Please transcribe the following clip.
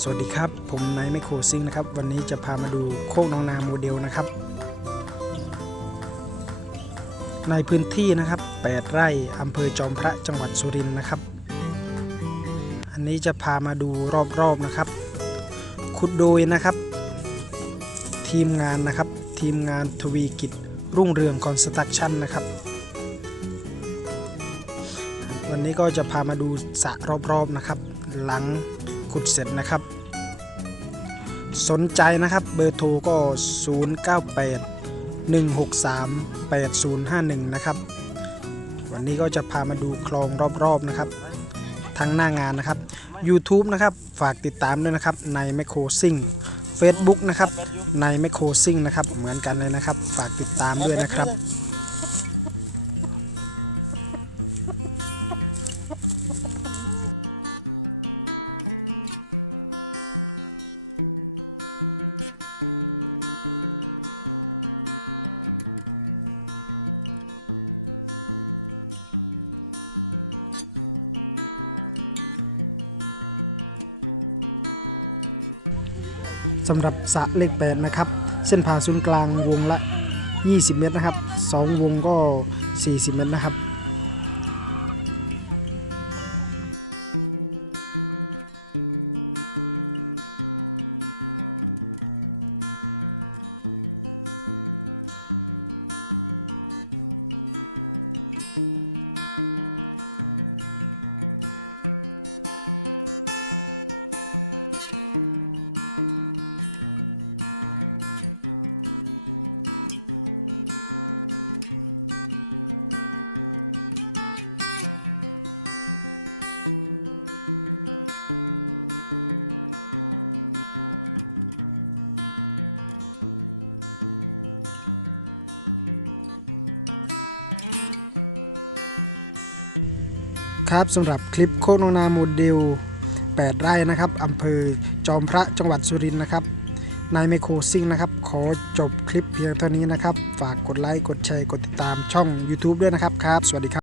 สวัสดีครับ ผมนายไมโครซิงนะครับ วันนี้จะพามาดูโคกน้องนาโมเดลนะครับ ในพื้นที่นะครับ 8 ไร่อำเภอจอมพระจังหวัดสุรินทร์นะครับ อันนี้จะพามาดูรอบๆนะครับ ขุดโดยนะครับ ทีมงานนะครับ ทีมงานทวีกิจรุ่งเรืองคอนสตรักชั่นนะครับ วันนี้ก็จะพามาดูสระรอบๆนะครับ หลัง ขุดเสร็จนะครับ สนใจนะครับเบอร์โทรก็ 098 163 8051 นะครับ วันนี้ก็จะพามาดูคลองรอบๆนะครับ ทั้งหน้างานนะครับ YouTube นะครับ ฝากติดตามด้วยนะครับในแมคโครซิ่ง Facebook นะครับในแมคโครซิ่งนะครับ เหมือนกันเลยนะครับ ฝากติดตามด้วยนะครับ สำหรับสระเลขแปดนะครับ เส้นผ่าศูนย์กลางวงละ 20 เมตรนะครับ 2 วงก็ 40 เมตรนะครับ ครับสำหรับคลิปโคกนงนาโมเดล8ไร่นะครับอำเภอจอมพระจังหวัดสุรินทร์นะครับนายไมโครซิงนะครับ ขอจบคลิปเพียงเท่านี้นะครับ ฝากกดไลค์ กดแชร์ กดติดตามช่อง YouTube ด้วยนะครับครับ สวัสดีครับ